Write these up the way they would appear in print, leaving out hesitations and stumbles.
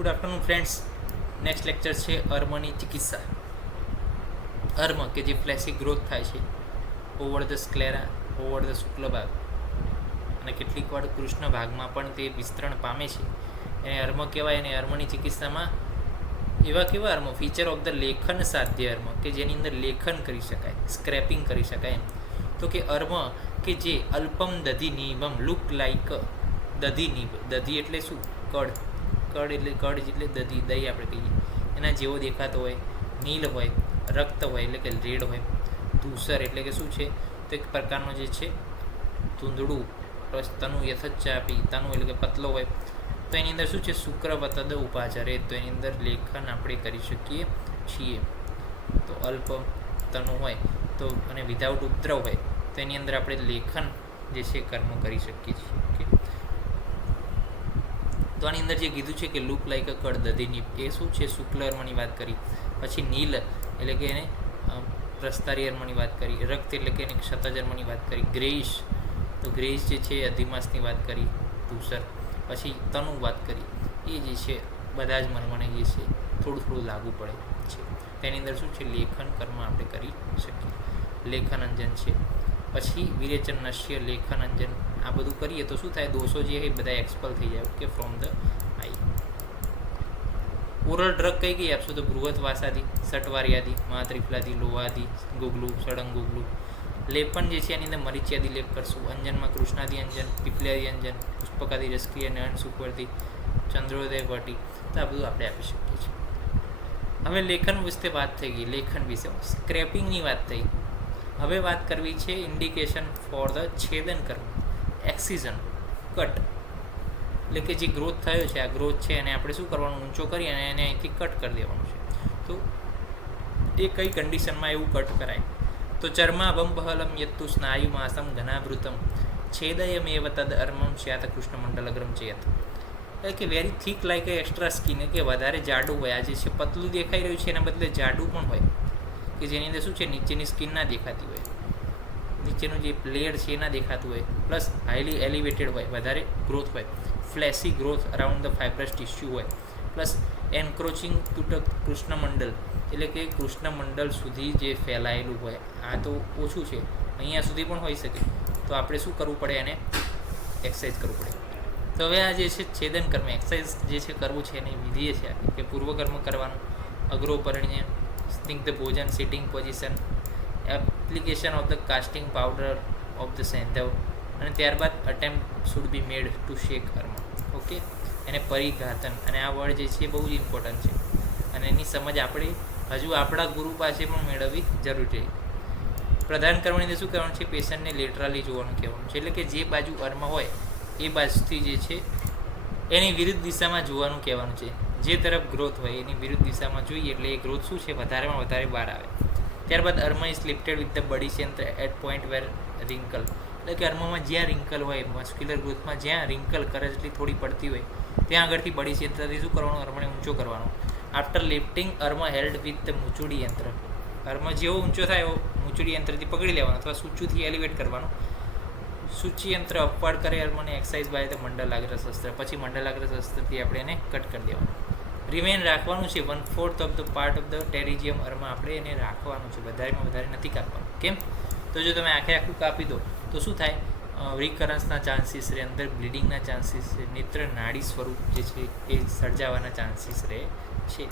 Good afternoon friends. Next lecture છે અર્મની ચિકિત્સા. અર્મ કે જે ફ્લેસી ગ્રોથ થાય છે ઓવર ધ સ્ક્લેરા, ઓવર ધ શુક્લ ભાગ અને કેટલીક વાર કૃષ્ણ ભાગમાં પણ તે વિસ્તરણ પામે છે, એને અર્મ કહેવાય. અને અર્મની ચિકિત્સામાં એવા કેવા અર્મ, ફીચર ઓફ ધ લેખન સાધ્ય અર્મ કે જેની અંદર લેખન કરી શકાય, સ્ક્રેપિંગ કરી શકાય એમ. તો કે અર્મ કે જે અલ્પમ દધી નિયમમ લુક લાઈક દધી નિબ, દધી એટલે શું? કડ. કડ એટલે દહીં આપણે કહીએ, એના જેવો દેખાતો હોય, નીલ હોય, રક્ત હોય એટલે કે રેડ હોય, ધૂસર એટલે કે શું છે? તો એક પ્રકારનો જે છે ધૂંધળું, પ્લસ તનુ યથચ્ચાપી, તનુ એટલે કે પતલો હોય. તો એની અંદર શું છે? શુક્રવતદ ઉપાચારે, તો એની અંદર લેખન આપણે કરી શકીએ છીએ. તો અલ્પ તનુ હોય તો અને વિધાઉટ ઉપદ્રવ હોય તો એની અંદર આપણે લેખન જે છે કર્મ કરી શકીએ છીએ. ઓકે, તો આની અંદર જે કીધું છે કે લુક લાઈક અ કડ દધીની, એ શું છે? શુક્લ અર્મની વાત કરી. પછી નીલ એટલે કે એને પ્રસ્તારી અર્મની વાત કરી. રક્ત એટલે કે એને ક્ષતજ અર્મની વાત કરી. ગ્રેઇશ, તો ગ્રેઇશ જે છે અધિમાસની વાત કરી. ધૂસર, પછી તનુ વાત કરી. એ જે છે બધા જ મર્મને જે છે થોડું થોડું લાગુ પડે છે. તેની અંદર શું છે? લેખન કર્મ આપણે કરી શકીએ. લેખન અંજન છે. પછી વિરેચન નશ્ય, લેખન અંજન, આ બધું કરીએ તો શું થાય? દોષો જે એ બધા એક્સપલ થઈ જાય. Okay, from the I. Oral drug કઈ કઈ આપશો? તો બૃહત વાસાદી, સટવારિયાદી, મહાત્રિફલાદી, લોહાદી, ગુગલું, સળંગ ગુગલું. લેપન જે છે એની અંદર મરીચ્યાદી લેપ કરશું. અંજનમાં કૃષ્ણાદી અંજન, પીપલાદી અંજન, પુષ્પકાદી રસક્રિય, નયન સુકવર્તી, ચંદ્રોદય વટી. તો આ બધું આપણે આપી શકીએ છીએ. હવે લેખન વિશે વાત થઈ ગઈ, લેખન વિશે સ્ક્રેપિંગની વાત થઈ. હવે વાત કરવી છે ઇન્ડિકેશન ફોર ધ છેદન કર્મ, એક્સિઝન, કટ. એટલે કે જે ગ્રોથ થયો છે, આ ગ્રોથ છે એને આપણે શું કરવાનું? ઊંચો કરી અને એને અહીંથી કટ કરી દેવાનું છે. તો એ કઈ કન્ડિશનમાં એવું કટ કરાય? તો ચર્માભમ બહલમ યત્તુ સ્નાયુમાસમ ઘનાવૃતમ છેદયમેવ તદ અર્મમ સ્યાત કૃષ્ણમંડલગ્રમ ચેત. એટલે કે વેરી થીક લાઈક એ એક્સ્ટ્રા સ્કિન, કે વધારે જાડું હોય. આ જે છે પતલું દેખાઈ રહ્યું છે એના બદલે જાડું પણ હોય, કે જેની અંદર શું છે? નીચેની સ્કિન ના દેખાતી હોય, નીચેનું જે પ્લેયર છે એ ના દેખાતું હોય, પ્લસ હાઈલી એલિવેટેડ હોય, વધારે ગ્રોથ હોય, ફ્લેસી growth around the fibrous tissue હોય, પ્લસ એન્ક્રોચિંગ ટુ ધ કૃષ્ણમંડલ, એટલે કે કૃષ્ણમંડલ સુધી જે ફેલાયેલું હોય. આ તો ઓછું છે, અહીંયા સુધી પણ હોઈ શકે. તો આપણે શું કરવું પડે? એને એક્સરસાઇઝ કરવું પડે. તો હવે આ જે છે છેદન કર્મ, એક્સરસાઇઝ જે છે કરવું છે એની વિધિ છે કે પૂર્વકર્મ કરવાનું, અગ્રોપરણ્ય, સ્નિગ્ધ ભોજન, sitting position, application of the casting powder of the સેન્ધવ, અને ત્યારબાદ attempt should be made to shake કર્મ. ઓકે, એને પરિઘાતન, અને આ વર્ડ જે છે બહુ જ ઇમ્પોર્ટન્ટ છે અને એની સમજ આપણે હજુ આપણા ગુરુ પાસે પણ મેળવવી જરૂરી છે. પ્રધાન કર્મની અંદર શું કહેવાનું છે? પેશન્ટને લેટરલી જોવાનું કહેવાનું છે. એટલે કે જે બાજુ અર્મ હોય એ બાજુથી જે છે એની વિરુદ્ધ દિશામાં જોવાનું કહેવાનું છે. જે તરફ ગ્રોથ હોય એની વિરુદ્ધ દિશામાં જોઈએ એટલે એ ગ્રોથ શું છે? વધારેમાં વધારે બહાર આવે. ત્યારબાદ અર્મ ઇઝ લિફ્ટેડ વિથ ધ બડી સેન્ટર એટ પોઈન્ટ વેર રિંકલ, એટલે કે અર્મમાં જ્યાં રિંકલ હોય, મસ્ક્યુલર ગ્રોથમાં જ્યાં રિંકલ કરજલી થોડી પડતી હોય ત્યાં આગળથી બડી સેન્ટરથી શું કરવાનું? અર્મને ઊંચો કરવાનો. After lifting arm held with the મૂચુડી યંત્ર, અર્મ જેવો ઊંચો થાય એવો મૂચુડી યંત્રથી પકડી લેવાનો અથવા સૂચુથી એલિવેટ કરવાનું. સૂચિ યંત્ર અપવાડ કરે અર્મને એક્સરસાઇઝ બાય ધ મંડલાગ્ર શસ્ત્ર, પછી મંડલાગ્ર શસ્ત્રથી આપણે એને કટ કરી દેવાનું. રિમેન રાખવાનું છે 1/4 of the part of the pterygium arm, આપણે એને રાખવાનું છે, વધારેમાં વધારે નથી કાપવાનું. કેમ? તો જો તમે આખું કાપી દો તો શું થાય? રિકરન્સના ચાન્સીસ રહે, અંદર બ્લીડિંગના ચાન્સીસ રહે, નેત્ર નાડી સ્વરૂપ જે છે એ સર્જાવાના ચાન્સીસ રહે છે.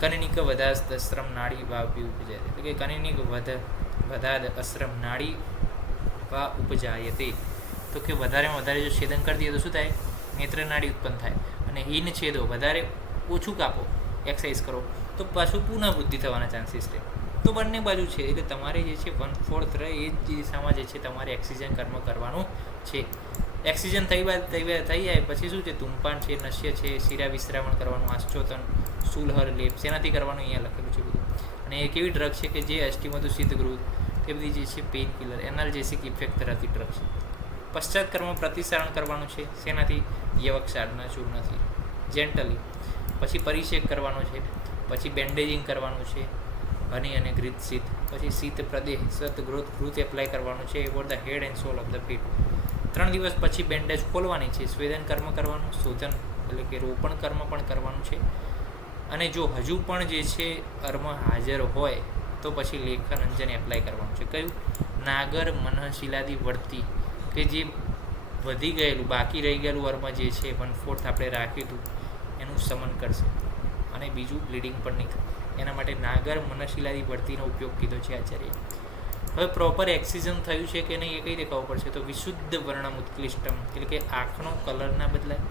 કનિનિક વધાદ અશ્રમ નાડી વા ઉપજાય, એટલે કે કનિનિક વધાદ અશ્રમ નાડી વા ઉપજાય તે, તો કે વધારેમાં વધારે જો છેદન કરી દઈએ તો શું થાય? નેત્ર નાડી ઉત્પન્ન થાય. અને હિન છેદો, વધારે ઓછું કાપો, એક્સરસાઇઝ કરો તો પાછું પુનઃવૃદ્ધિ થવાના ચાન્સીસ રહે. તો બંને બાજુ છે, એટલે તમારે જે છે 1/4 રહે એ જ દિશામાં જે છે તમારે એક્સિજન કર્મ કરવાનું છે. એક્સિજન થઈ જાય પછી શું છે? ધૂમપાન છે, નશ્ય છે, શિરા વિશ્રાવણ કરવાનું, આશ્ચોતન, સુલહર લેપ, શેનાથી કરવાનું અહીંયા લખેલું છે બધું. અને એ કેવી ડ્રગ છે કે જે અષ્ટિમધુ સિદ્ધ ગ્રુધ, એ બધી જે છે પેઇન કિલર, એનાલ્જેસિક ઇફેક્ટ ધરાવતી ડ્રગ છે. પશ્ચાત કર્મ પ્રતિસારણ કરવાનું છે, શેનાથી? યવક્ષારના ચૂર્ણથી, જેન્ટલી. પછી પરિષેક કરવાનો છે, પછી બેન્ડેજિંગ કરવાનું છે, હની અને ઘૃત શીત, પછી શીત પ્રદેહ સત ગ્રોથ ઘૃત એપ્લાય કરવાનું છે over the head and sole of the feet. 3 દિવસ પછી બેન્ડેજ ખોલવાની છે, સ્વેદન કર્મ કરવાનું, શોધન એટલે કે રોપણ કર્મ પણ કરવાનું છે. અને જો હજુ પણ જે છે અર્મ હાજર હોય તો પછી લેખન અંજન એપ્લાય કરવાનું છે. કયું? નાગર મનઃશિલાદી વર્તી, કે જે વધી ગયેલું બાકી રહી ગયેલું અર્મ જે છે 1/4 આપણે રાખ્યું હતું એનું સમન કરશે. અને બીજું બ્લીડિંગ પણ નહીં થાય, એના માટે નાગર મનઃશિલાદી વર્તીનો ઉપયોગ કીધો છે આચાર્ય. હવે પ્રોપર એક્સિઝન થયું છે કે નહીં એ કઈ રીતે ખબર પડશે? તો વિશુદ્ધ વર્ણમ ઉત્કૃષ્ટમ, એટલે કે આંખનો કલર ના બદલાય.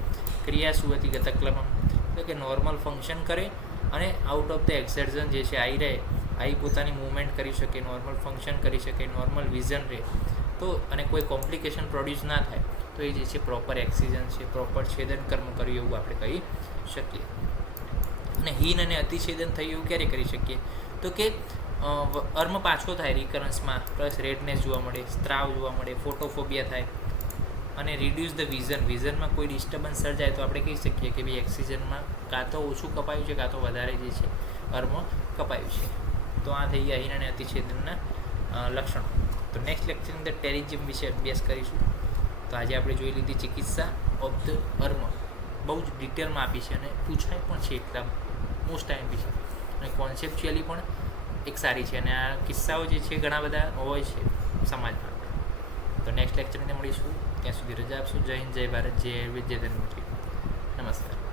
ક્રિયા સુવતી ગતક્લમમ, એટલે કે નોર્મલ ફંક્શન કરે અને આઉટ ઓફ ધ એક્સર્જન જે છે આઈ રહે, આઈ પોતાની મૂવમેન્ટ કરી શકે, નોર્મલ ફંક્શન કરી શકે, નોર્મલ વિઝન રહે, તો અને કોઈ કોમ્પ્લિકેશન પ્રોડ્યુસ ના થાય, તો એ જે છે પ્રોપર એક્સિઝન છે, પ્રોપર છેદન કર્મ કર્યું એવું આપણે કહી શકીએ. અને હીન અને અતિછેદન થયું એવું ક્યારે કરી શકીએ? તો કે અર્મ પાછો થાય રિકરન્સમાં, પ્લસ રેડનેસ જોવા મળે, સ્ત્રાવ જોવા મળે, ફોટોફોબિયા થાય અને રિડ્યુસ ધ વિઝનમાં કોઈ ડિસ્ટર્બન્સ સર્જાય તો આપણે કહી શકીએ કે ભાઈ એક્સિઝનમાં કાં તો ઓછું કપાયું છે કાં તો વધારે જે છે અર્મ કપાયું છે. તો આ થઈ ગયા હીન અને અતિછેદનના લક્ષણો. તો નેક્સ્ટ લેક્ચરની અંદર ટેરિઝમ વિશે અભ્યાસ કરીશું. તો આજે આપણે જોઈ લીધી ચિકિત્સા ઓફ ધ અર્મ, બહુ જ ડિટેલમાં આપી છે અને પૂછાય પણ છે એટલા મોસ્ટ ટાઈમ બી છે, અને કોન્સેપ્ચ્યુઅલી પણ એક સારી છે. અને આ કિસ્સાઓ જે છે ઘણા બધા હોય છે સમાજમાં. તો નેક્સ્ટ લેક્ચરની અંદર મળીશું, ત્યાં સુધી રજા આપશું. જય હિન્દ, જય ભારત, જય આયુર્વેદ, જય ધન્વંતરી. નમસ્કાર.